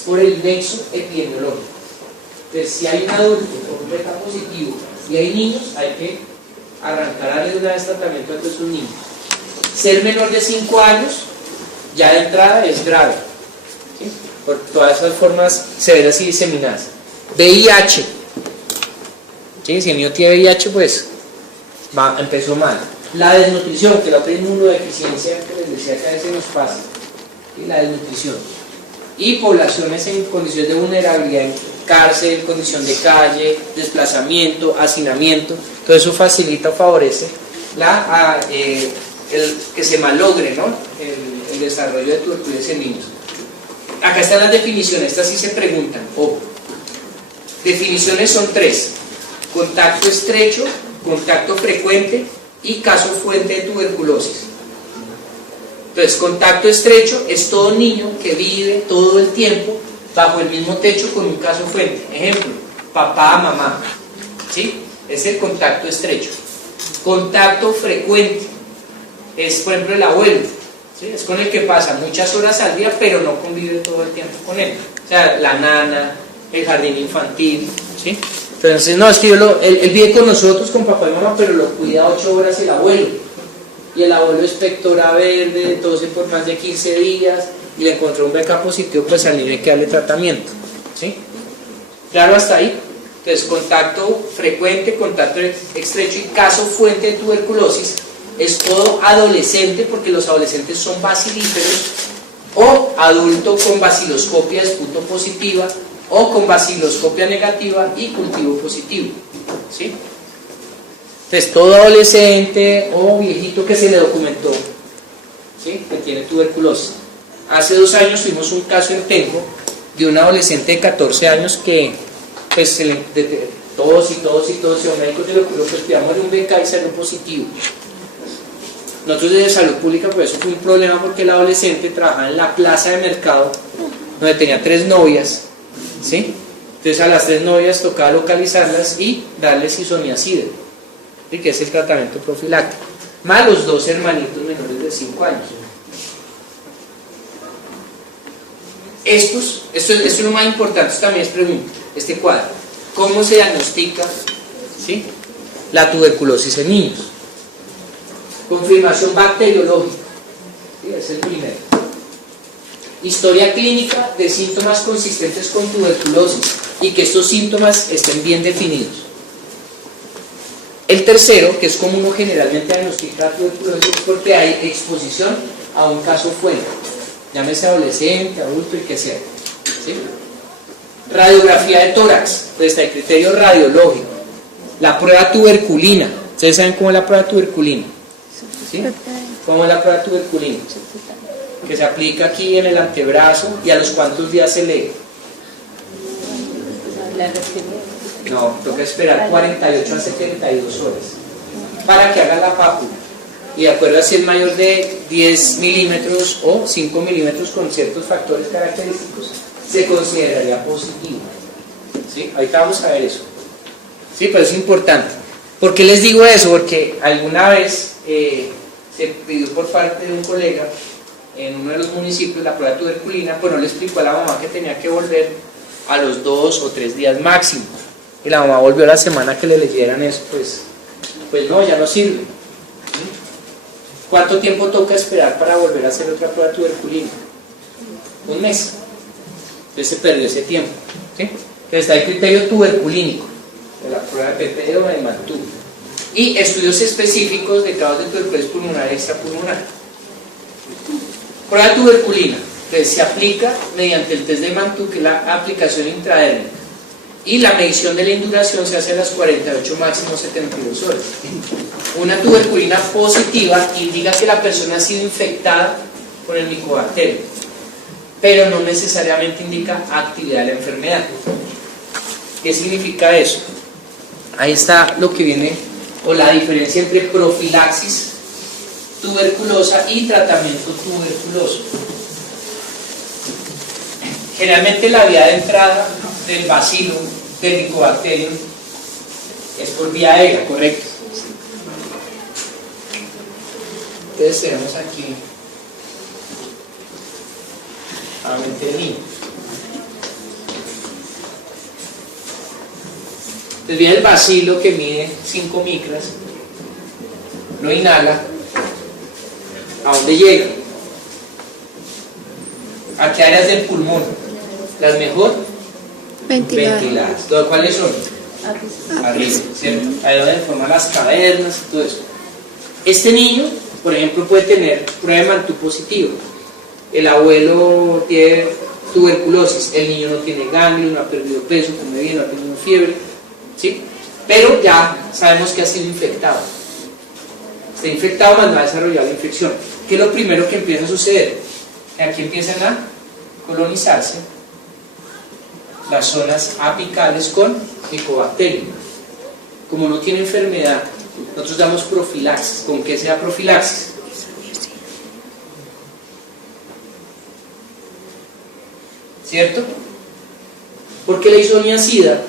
es por el nexo epidemiológico. Entonces, si hay un adulto con un beta positivo y hay niños, hay que arrancar de una vez tratamiento a todos esos niños. Ser menor de 5 años, ya de entrada es grave, ¿sí? Por todas esas formas severas y diseminadas. VIH, ¿sí? Si el niño tiene VIH, pues empezó mal. La desnutrición, que la otra inmunodeficiencia que les decía que a veces nos pasa, ¿sí? La desnutrición. Y poblaciones en condiciones de vulnerabilidad, en cárcel, condición de calle, desplazamiento, hacinamiento, todo eso facilita o favorece el que se malogre, ¿no? el desarrollo de tuberculosis en niños. Acá están las definiciones, estas sí se preguntan. Definiciones son 3: contacto estrecho, contacto frecuente y caso fuente de tuberculosis. Entonces, contacto estrecho es todo niño que vive todo el tiempo bajo el mismo techo con un caso fuente. Ejemplo, papá, mamá, ¿sí? Es el contacto estrecho. Contacto frecuente es, por ejemplo, el abuelo, ¿sí? Es con el que pasa muchas horas al día, pero no convive todo el tiempo con él. O sea, la nana, el jardín infantil, ¿sí? Entonces, no, es que él vive con nosotros, con papá y mamá, pero lo cuida 8 horas el abuelo. Y el abuelo es pectora verde, tose por más de 15 días, y le encontró un BK positivo, pues al niño hay que darle tratamiento, ¿sí? Claro hasta ahí. Entonces, contacto frecuente, contacto estrecho y caso fuente de tuberculosis es todo adolescente, porque los adolescentes son bacilíferos, o adulto con baciloscopia esputo positiva, o con baciloscopia negativa y cultivo positivo, ¿sí? Entonces, todo adolescente o viejito que se le documentó, ¿sí? Que tiene tuberculosis. Hace 2 años tuvimos un caso en Tenjo de un adolescente de 14 años que, pues, todos, y a un médico se le ocurrió, pues, pidámosle un BK y salió positivo. Nosotros desde Salud Pública, pues, eso fue un problema porque el adolescente trabajaba en la plaza de mercado, donde tenía 3 novias, ¿sí? Entonces, a las 3 novias tocaba localizarlas y darles isoniazida, ¿sí? Que es el tratamiento profiláctico, más los 2 hermanitos menores de 5 años. Esto es lo más importante. Esto también es pregunta, este cuadro: ¿cómo se diagnostica, ¿sí?, la tuberculosis en niños? Confirmación bacteriológica, ¿sí? Es el primero. Historia clínica de síntomas consistentes con tuberculosis y que estos síntomas estén bien definidos. El tercero, que es como uno generalmente diagnostica tuberculosis, porque hay exposición a un caso fuente, llámese adolescente, adulto y que sea, ¿sí? Radiografía de tórax, pues está el criterio radiológico. La prueba tuberculina, ¿ustedes saben cómo es la prueba tuberculina? ¿Sí? ¿Cómo es la prueba tuberculina? Que se aplica aquí en el antebrazo, y a los cuántos días se lee. No, toca esperar 48 a 72 horas para que haga la pápula. Y de acuerdo a si es mayor de 10 milímetros o 5 milímetros con ciertos factores característicos, se consideraría positivo, ¿sí? Ahorita vamos a ver eso, ¿sí? Pero es importante. ¿Por qué les digo eso? Porque alguna vez se pidió por parte de un colega en uno de los municipios la prueba tuberculina, pues no le explicó a la mamá que tenía que volver a los 2 o 3 días máximo. Y la mamá volvió la semana que le leyeran eso, pues no, ya no sirve. ¿Cuánto tiempo toca esperar para volver a hacer otra prueba tuberculina? 1 mes. Entonces se perdió ese tiempo, ¿sí? Entonces está el criterio tuberculínico de la prueba de PPD o de Mantoux, y estudios específicos de casos de tuberculosis pulmonar y extrapulmonar. Prueba tuberculina, entonces se aplica mediante el test de Mantoux, que es la aplicación intradérmica, y la medición de la induración se hace a las 48 máximo 72 horas. Una tuberculina positiva indica que la persona ha sido infectada con el micobacterio, pero no necesariamente indica actividad de la enfermedad. ¿Qué significa eso? Ahí está lo que viene, o la diferencia entre profilaxis tuberculosa y tratamiento tuberculoso. Generalmente la vía de entrada del bacilo, del micobacterio, es por vía aérea, ¿correcto? Entonces tenemos aquí a Mentelín. Entonces viene el bacilo que mide 5 micras, lo inhala, ¿a dónde llega? ¿A qué áreas del pulmón? Las mejor ventiladas. ¿Cuáles son? Arriba, ¿cierto? Ahí donde forman las cavernas y todo eso. Este niño, por ejemplo, puede tener prueba de Mantoux positivo. El abuelo tiene tuberculosis, el niño no tiene ganglio, no ha perdido peso, come bien, no ha tenido fiebre, ¿sí? Pero ya sabemos que ha sido infectado. Está infectado, más no ha desarrollado la infección. ¿Qué es lo primero que empieza a suceder? Que aquí empiezan a colonizarse las zonas apicales con Mycobacterium. Como no tiene enfermedad, nosotros damos profilaxis. ¿Con qué se da profilaxis? ¿Cierto? Porque la isoniazida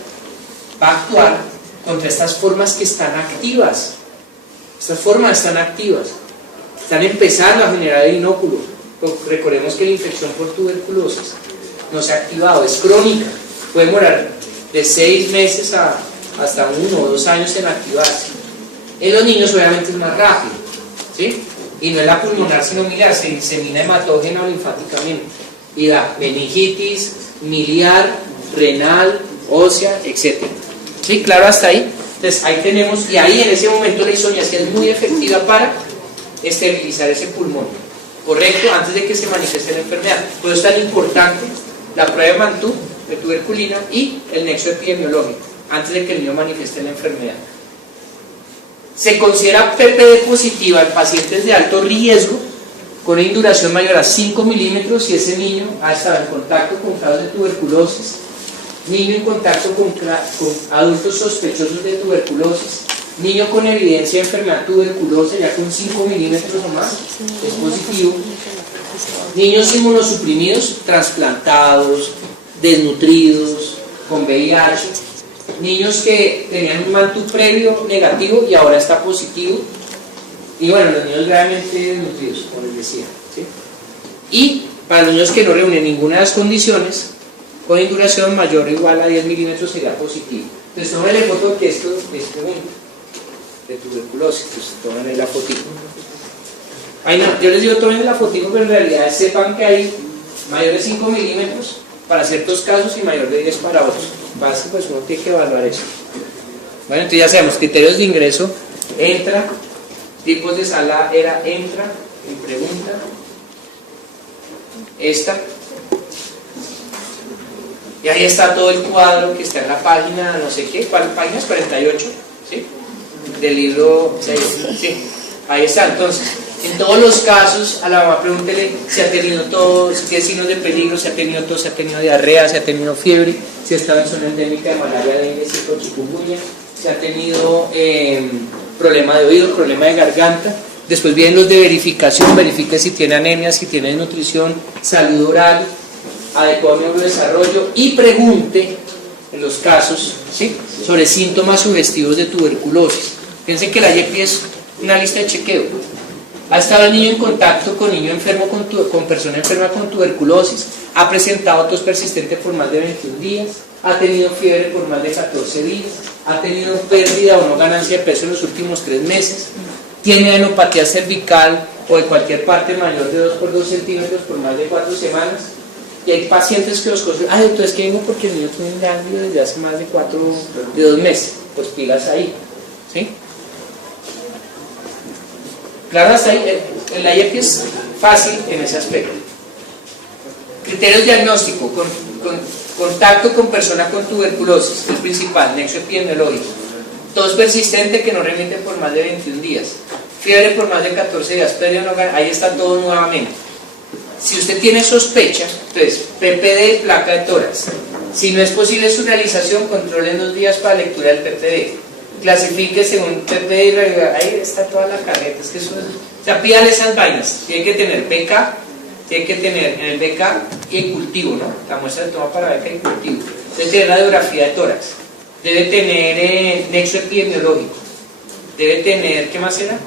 va a actuar contra estas formas que están activas. Estas formas están activas. Están empezando a generar el inóculo. Recordemos que la infección por tuberculosis no se ha activado, es crónica. Puede demorar de 6 meses hasta 1 o 2 años en activarse. En los niños obviamente es más rápido, ¿sí? Y no es la pulmonar sino miliar, se disemina hematógena o linfáticamente y da meningitis, miliar, renal, ósea, etc. ¿Sí? Claro hasta ahí. Entonces ahí tenemos, y ahí en ese momento la isoniazida es muy efectiva para esterilizar ese pulmón, correcto, antes de que se manifieste la enfermedad. Por eso es tan importante la prueba de Mantoux, de tuberculina, y el nexo epidemiológico, antes de que el niño manifieste la enfermedad. Se considera PPD positiva en pacientes de alto riesgo, con una induración mayor a 5 milímetros, si ese niño ha estado en contacto con casos de tuberculosis, niño en contacto con adultos sospechosos de tuberculosis, niño con evidencia de enfermedad tuberculosa ya con 5 milímetros o más, es positivo. Niños inmunosuprimidos, trasplantados, desnutridos, con VIH. Niños que tenían un Mantoux previo negativo y ahora está positivo. Y bueno, los niños gravemente desnutridos, como les decía, ¿sí? Y para los niños que no reúnen ninguna de las condiciones, con induración mayor o igual a 10 milímetros sería positivo. Entonces, tómenle foto que esto es de tuberculosis, pues tómenle la fotito. Ay, no, yo les digo tómenle la fotito, pero en realidad sepan que hay mayor de 5 milímetros para ciertos casos y mayor de 10 para otros. Básico, pues uno tiene que evaluar eso. Bueno, entonces ya sabemos, criterios de ingreso, entra, tipos de sala era entra, en pregunta, esta. Y ahí está todo el cuadro que está en la página, no sé qué, ¿cuál página es? 48, ¿sí? Del libro 6, sí. Ahí está, entonces, en todos los casos, a la mamá pregúntele si ha tenido todo, si tiene signos de peligro, si ha tenido tos, si ha tenido diarrea, si ha tenido fiebre, si ha estado en zona endémica de malaria, dengue, zika, chikungunya, si ha tenido problema de oído, problema de garganta. Después vienen los de verificación, verifique si tiene anemia, si tiene desnutrición, salud oral, adecuado neurodesarrollo, y pregunte en los casos, ¿sí?, sobre síntomas sugestivos de tuberculosis. Piensen que la YEPI es una lista de chequeo. ¿Ha estado el niño en contacto con niño enfermo con persona enferma con tuberculosis? ¿Ha presentado tos persistente por más de 21 días? ¿Ha tenido fiebre por más de 14 días? ¿Ha tenido pérdida o no ganancia de peso en los últimos 3 meses? ¿Tiene adenopatía cervical o de cualquier parte mayor de 2 por 2 centímetros por más de 4 semanas? Y hay pacientes que los conocen, entonces que vengo porque el niño tiene un ganglio desde hace más de 2 meses. Pues pilas ahí, ¿sí? Claro, hasta ahí, la IEPI es fácil en ese aspecto. Criterios diagnósticos, contacto con persona con tuberculosis, el principal, nexo epidemiológico. Tos persistente que no remite por más de 21 días. Fiebre por más de 14 días, pérdida no gana, ahí está todo nuevamente. Si usted tiene sospecha, entonces, PPD, placa de tórax. Si no es posible su realización, controle en 2 días para lectura del PPD. Clasifique según PPD y ahí está toda la carreta, es que eso es, o sea, pídale esas vainas, tiene que tener BK, tiene que tener en el BK y el cultivo, ¿no? La muestra de toma para BK y cultivo, debe tener radiografía de tórax, debe tener nexo epidemiológico, debe tener, ¿qué más era?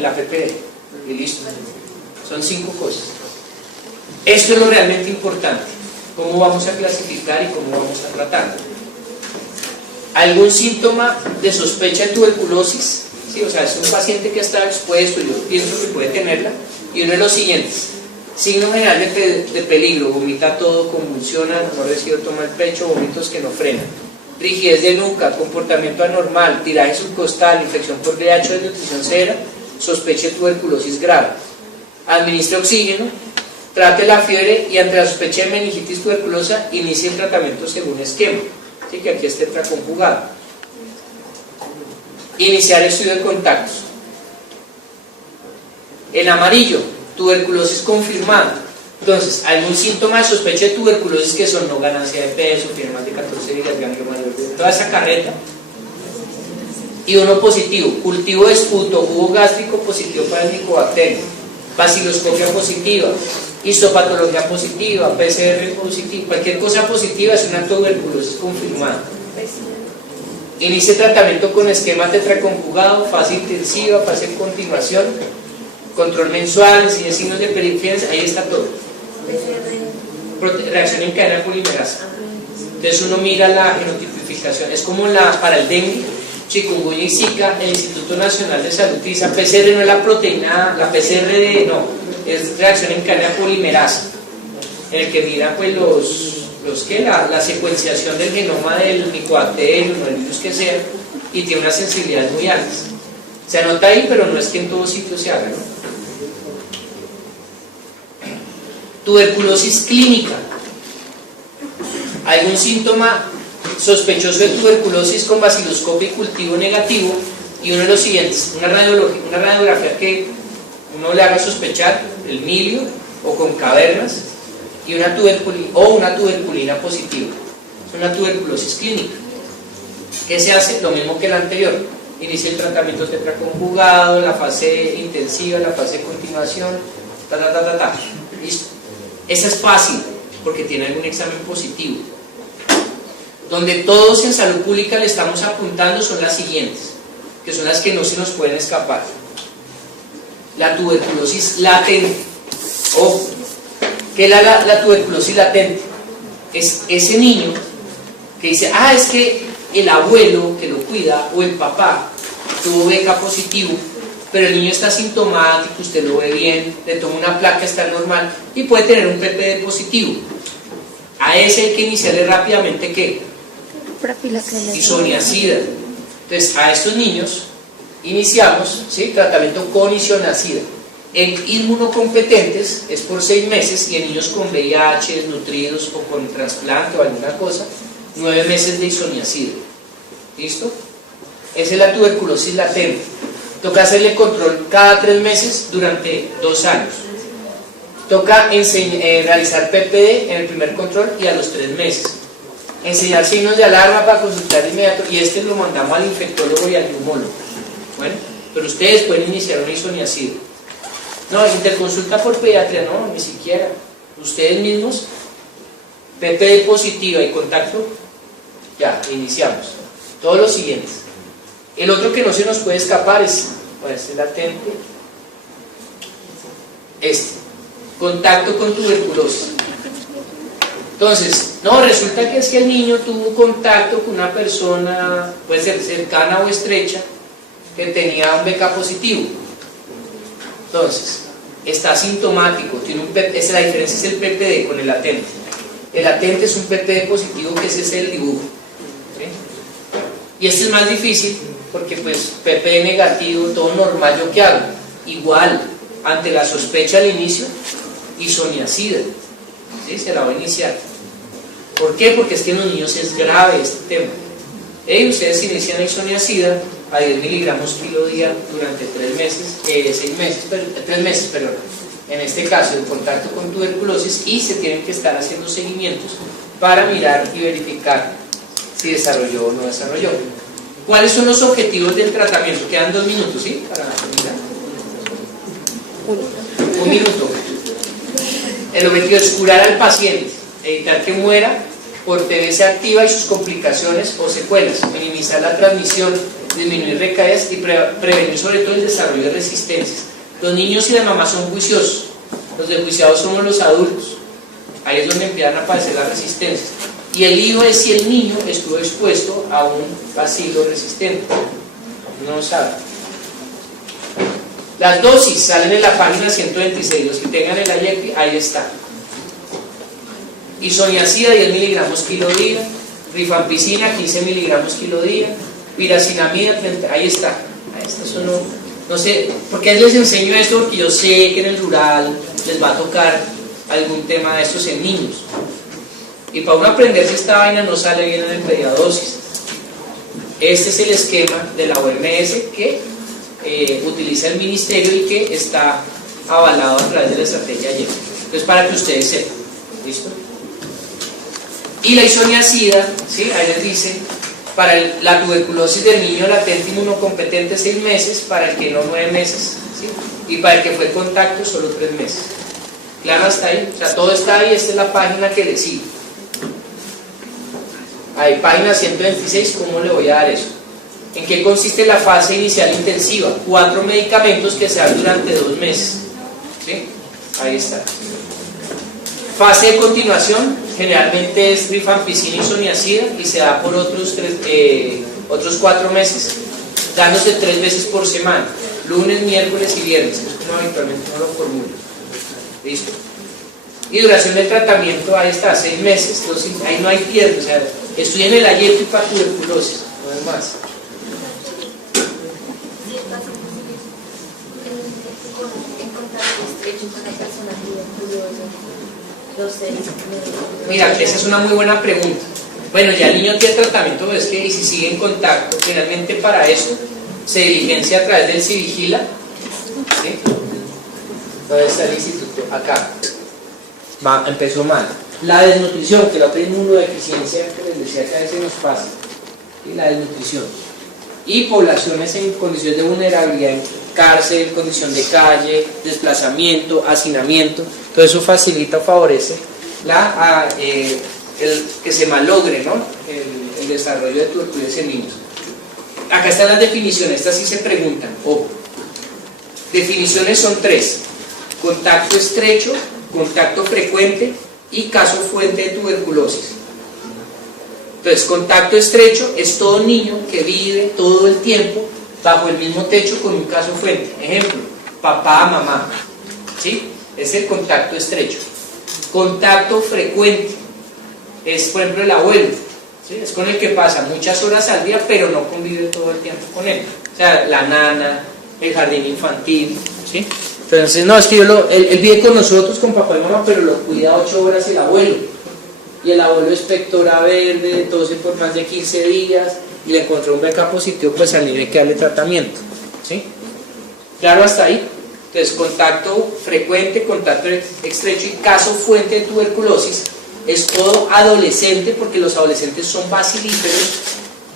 La PPD, y listo, son 5 cosas. Esto es lo realmente importante, cómo vamos a clasificar y cómo vamos a tratar. ¿Algún síntoma de sospecha de tuberculosis? ¿Sí? O sea, es un paciente que está expuesto, yo pienso que puede tenerla. Y uno de los siguientes: signo general de peligro, vomita todo, convulsiona, no recibe, toma el pecho, vómitos que no frenan, rigidez de nuca, comportamiento anormal, tiraje subcostal, infección por VIH, desnutrición severa, sospecha de tuberculosis grave. Administre oxígeno, trate la fiebre y ante la sospecha de meningitis tuberculosa inicie el tratamiento según esquema. Así que aquí está tetraconjugado. Iniciar estudio de contactos. En amarillo, tuberculosis confirmada. Entonces, algún síntoma de sospecha de tuberculosis que son no ganancia de peso, fiebre más de 14 días, ganglio mayor, toda esa carreta. Y uno positivo, cultivo de esputo, jugo gástrico positivo para el Mycobacterium, baciloscopia positiva, histopatología positiva, PCR positivo, cualquier cosa positiva es una tuberculosis confirmada. Inicie tratamiento con esquema tetraconjugado, fase intensiva, fase de continuación, control mensual, si hay signos de periferia, ahí está todo. Reacción en cadena polimerasa. Entonces uno mira la genotipificación, es como para el dengue, chikungunya y zika. El Instituto Nacional de Salud utiliza PCR, no es la proteína, la PCR no, es reacción en cadena polimerasa, en el que mira pues la secuenciación del genoma del Mycobacterium o del virus que sea, y tiene unas sensibilidades muy altas. Se anota ahí, pero no es que en todos sitios se haga, ¿no? Tuberculosis clínica. ¿Algún síntoma sospechoso de tuberculosis con baciloscopio y cultivo negativo? Y uno de los siguientes: una radiografía que uno le haga sospechar el milio o con cavernas, y una tuberculina positiva. Es una tuberculosis clínica. ¿Qué se hace? Lo mismo que el anterior. Inicia el tratamiento tetraconjugado, la fase intensiva, la fase de continuación, Listo. Esa es fácil porque tiene algún examen positivo. Donde todos en salud pública le estamos apuntando son las siguientes, que son las que no se nos pueden escapar. La tuberculosis latente. Ojo, ¿qué es la tuberculosis latente? Es ese niño que dice: es que el abuelo que lo cuida o el papá tuvo beca positivo, pero el niño está asintomático, usted lo ve bien, le toma una placa, está normal y puede tener un PPD positivo. A ese hay que iniciarle rápidamente ¿qué? Isoniazida. Entonces a estos niños iniciamos, ¿sí?, tratamiento con isoniazida. En inmunocompetentes es por 6 meses, y en niños con VIH, desnutridos o con trasplante o alguna cosa, 9 meses de isoniazida. ¿Listo? Esa es la tuberculosis latente. Toca hacerle control cada 3 meses durante 2 años. Toca realizar PPD en el primer control y a los 3 meses. Enseñar signos de alarma para consultar de inmediato, y lo mandamos al infectólogo y al neumólogo. Bueno, pero ustedes pueden iniciar una isoniazida. No, interconsulta por pediatría, no, ni siquiera. Ustedes mismos, PPD positiva y contacto, ya, iniciamos. Todos los siguientes. El otro que no se nos puede escapar es latente. Contacto con tuberculosis. Entonces, no, resulta que es que el niño tuvo contacto con una persona, puede ser cercana o estrecha, que tenía un BK positivo. Entonces, está asintomático, la diferencia es el PPD con el latente. El latente es un PPD positivo, que ese es el dibujo. ¿Sí? Y este es más difícil porque pues PPD negativo, todo normal, ¿yo qué hago? Igual, ante la sospecha al inicio, isoniazida. ¿Sí? Se la voy a iniciar. ¿Por qué? Porque es que en los niños es grave este tema. Ustedes inician la isoniazida a 10 miligramos kilo día durante 3 meses, 3 meses, perdón. En este caso, el contacto con tuberculosis, y se tienen que estar haciendo seguimientos para mirar y verificar si desarrolló o no desarrolló. ¿Cuáles son los objetivos del tratamiento? Quedan 2 minutos, ¿sí? Para terminar. 1 minuto. El objetivo es curar al paciente, evitar que muera por TBC activa y sus complicaciones o secuelas, minimizar la transmisión, disminuir recaídas y prevenir sobre todo el desarrollo de resistencias. Los niños y las mamás son juiciosos, los desjuiciados somos los adultos. Ahí es donde empiezan a aparecer las resistencias. Y el lío es si el niño estuvo expuesto a un bacilo resistente. No sabe. Las dosis salen en la página 126. Los que tengan el AYEPI, ahí está. Isoniazida 10 miligramos kilo día, rifampicina 15 miligramos kilo día, piracinamida 30, ahí está. Eso no sé, ¿por qué les enseño esto? Porque yo sé que en el rural les va a tocar algún tema de estos en niños. Y para uno aprenderse esta vaina no sale bien en el pediadosis. Este es el esquema de la OMS que utiliza el ministerio y que está avalado a través de la estrategia AYEPI. Entonces, para que ustedes sepan, ¿listo? Y la isoniazida, ¿sí? Ahí les dice, para la tuberculosis del niño latente inmunocompetente 6 meses, para el que no 9 meses, ¿sí? Y para el que fue contacto solo 3 meses. ¿Claro hasta ahí? O sea, todo está ahí, esta es la página que le sigue. Ahí, página 126, ¿cómo le voy a dar eso? ¿En qué consiste la fase inicial intensiva? 4 medicamentos que se dan durante 2 meses. ¿Sí? Ahí está. Fase de continuación, generalmente es rifampicina y isoniazida y se da por otros 4 meses, dándose 3 veces por semana, lunes, miércoles y viernes, es como habitualmente uno lo formula. ¿Listo? Y duración del tratamiento, ahí está, 6 meses, entonces ahí no hay pierde, o sea, estudien el AYEPI para tuberculosis, no es más. Mira, esa es una muy buena pregunta. Bueno, ya el niño tiene tratamiento, pero es que y si sigue en contacto, finalmente para eso se diligencia a través del Civigila. ¿Sí? ¿Dónde está el instituto? Acá. Empezó mal. La desnutrición, que la otra inmunodeficiencia que les decía que a veces nos pasa. ¿Sí? La desnutrición. Y poblaciones en condiciones de vulnerabilidad, en cárcel, condición de calle, desplazamiento, hacinamiento. Todo eso facilita o favorece el que se malogre, ¿no? el desarrollo de tuberculosis en niños. Acá están las definiciones, estas sí se preguntan. Ojo. Definiciones son 3: contacto estrecho, contacto frecuente y caso fuente de tuberculosis. Entonces, contacto estrecho es todo niño que vive todo el tiempo bajo el mismo techo con un caso fuente. Ejemplo, papá, mamá. ¿Sí? Es el contacto estrecho. Contacto frecuente es, por ejemplo, el abuelo. ¿Sí? Es con el que pasa muchas horas al día, pero no convive todo el tiempo con él. O sea, la nana, el jardín infantil. ¿Sí? Entonces, no, es que él vive con nosotros, con papá y mamá, pero lo cuida 8 horas el abuelo. Y el abuelo es pectora verde, tose por más de 15 días, y le encontró un BK positivo, pues al niño hay que darle tratamiento. ¿Sí? ¿Claro hasta ahí? Entonces, contacto frecuente, contacto estrecho y caso fuente de tuberculosis es todo adolescente, porque los adolescentes son bacilíferos,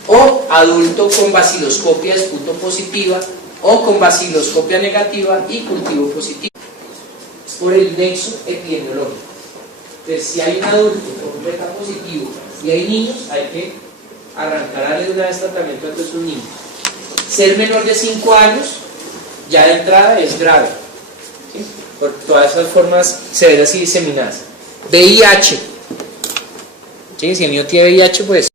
o adulto con baciloscopia de esputo positiva, o con baciloscopia negativa y cultivo positivo. Es por el nexo epidemiológico. Entonces, si hay un adulto con un beta positivo y hay niños, hay que arrancar de una vez tratamiento a todos esos niños. Ser menor de 5 años, ya de entrada es grave, ¿sí? Por todas esas formas severas y diseminadas. VIH, ¿sí? Si el niño tiene VIH, pues